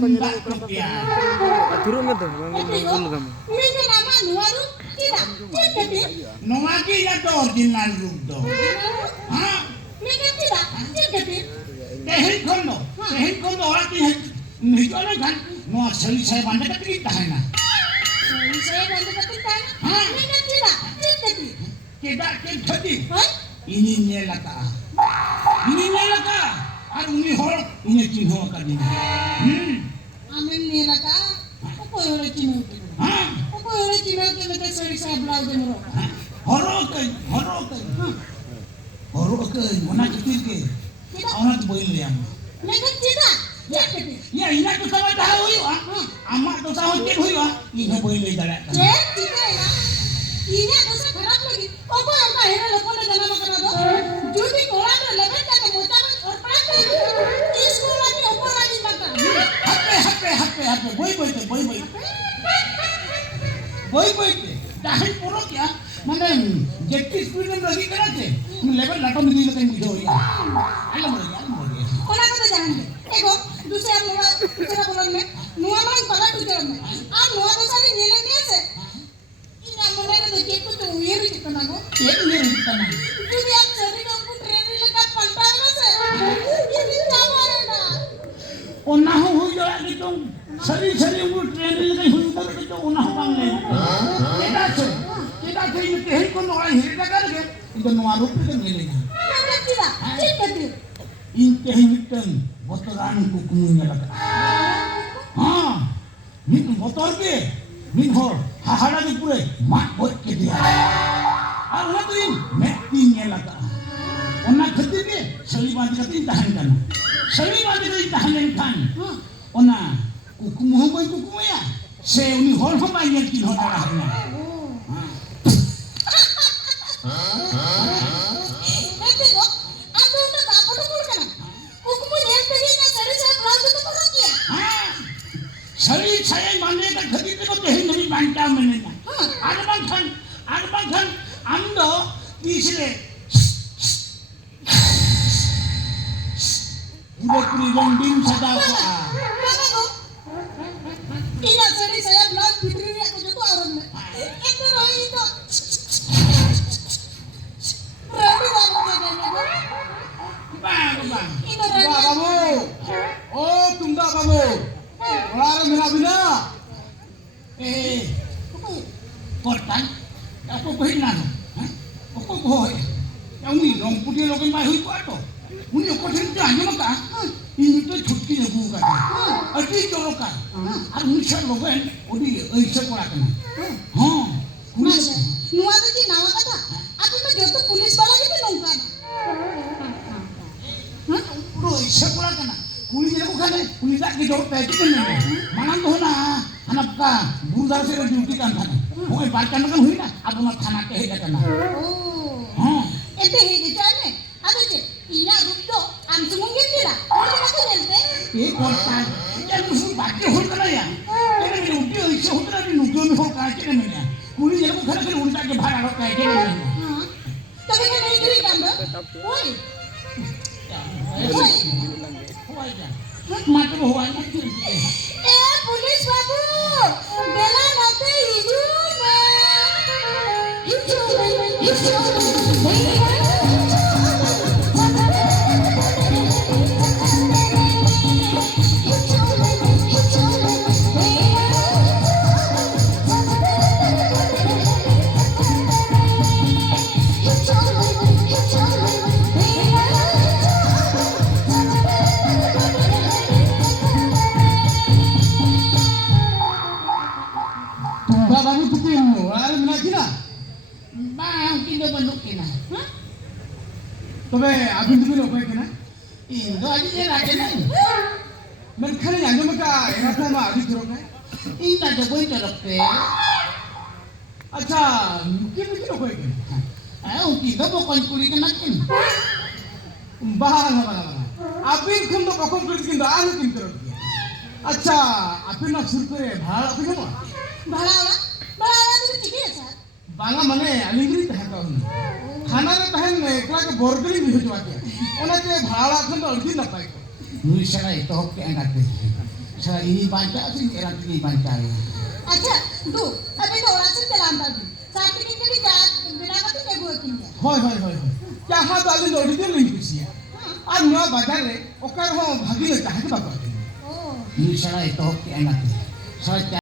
tunggak rupiah. Turun itu, bang. Ini nama nuaru tidak. Jadi, Nomaki na to original room to. Ha? ini tidak. Jadi, Tehil kondo orang ti hito na kan. No sali saya banda ka kita hai na. saya bantu kepitan. Hah? Ini tidak. Jadi, Keda ke khadi. hah? Ini nyelaka. Ar uni hor uni chinho ka din. Amin nilaka. Ako yung cino. Ha? Ako yung cino kita sorry saya blouse mo. Horo ke mana kitir ke. Tidak. Auna to boil liam. Ini tidak. Jadi, Ya ina to sama ta hoy ama to sa hoy ke hoy ina boil le dala. jadi ya. Ini ada sekarang lagi. Apa yang tak heran lepas dah nama kena tu. Jadi orang tu lepas dah kemudian orang pelakon. Di sekolah ni apa lagi makan? Hape boy te. Dahil puro kya mana jetty speed में लगी करा थे level लाटो में दिल कहीं बुझो या आलम लगे Orang kata jangan deh. Ego, दूसरे bulan में nuan orang pada tujuan में. Nuan tu sari nyelang dia se. Ini ambil lagi tu cek tu uir itu kan aku. ये मेरे इतना Jadi aku cari kamu train lekat pantai lah se. Ini apa ada? और ना हो जाए कि तुम सरी वो ट्रेन लगे हुई तो तो ना हो पाएंगे केदा से ये कहीं को नोड़ा हिरदा करके इधर नोआ रूप में मिलेगा Mana tidak? Jadi. इन कहीं मिटन बतरान को कुमुnya लगा हां मिट बतर के मिट हो हाहाड़ा के पूरे मार बोल के दिया और ना तो इन मैं तीन लगा ओना खती के सली बात करती tahan kan सली बात करती tahan kan ओना कुकुम हो कोई कुकुम या से उन्हीं हॉल हम आये तीन हो रहा है Tengok, aku udah tak perlu kan? Aku mau nyel pergi kan dari saya blouse itu perlu kia. सली छाये मानने का खती को तो ही नहीं मानता मैंने ना आरबान खान अंदो तीसरे उधर पूरी रंगीन सजा को Mana tu? Ini dari saya blouse fitri ni aku jatuh orang ni. Itu roh itu. Rabi rabi jadinya. bang Itu rabi. बाबू ओ तुमदा बाबू और मेरा बिना eh korban apa behinan apa boy yang ni rong putih logan mai hui ko to uni ko thin ja ni maka ini to छुट्टी है बुका अति चलो का और मुझे लोगन ओडी ऐसे कोड़ा करना हां police Nuan tu je nama kata. Aku tu jatuh polis bala kita nongkan. पुरो ऐसे कोड़ा करना पुलिस को खाने पुलिस के जो पैसे करने माना तो ना अनप का बुरदार से ड्यूटी kan था वो बात करना kan हुई ना अब मैं थाना के है करना Oh. हां Itu hiji ane. Ada je. Ina rupto antum mungkin tidak. Orang aku nyelte. ये korban ये मुझे बातें हो रहा है तेरे में उल्टी ऐसे हो रहा है नुक्कड़ में हो काहे के नहीं है पुलिस को खड़ा कर उल्टा के बाहर आ काहे के नहीं है Tapi kan ini kiri kan bro? Woi. मात्र हुआ है Polis babu. Bela nanti hidup. बाबू तू के और मेरा किना bang kita benduk kena तबे अभी तू लोग के ना ini aja dia lagi nih मैं खाने जाने में का यहाँ तो मैं अभी करूँगा ini ada boy terok pe अच्छा मुझे लोग के kita bukan kulit kena kin बाहर अभी खुद तो कौन कुछ किंतु आलू किंतु अच्छा अभी ना शुरू करे भाड़ा अभी क्या Bala tu ठीक है सर. बांगा मने अलिंगरी तहका हूँ खाना रे तहन एकला के बोर्डरी भी हो जाते हैं उन्हें के भाड़ा खुद अर्जी ना पाए nulisara itu hoki angkat Saya ini baca sih era ini baca ya. अच्छा दो अबे तो औरत से चलाम बाबू साथ में कितनी जा बिना कभी के बोल किया হয় হয় হয় হয় যাহা তো আলি অরিজিনাল লিঙ্ক কুছিয়া আর নয়া বাজারে ওকার হ ভাগিলে তাহাকে বাবা ओ Ini saya itu enak. Saya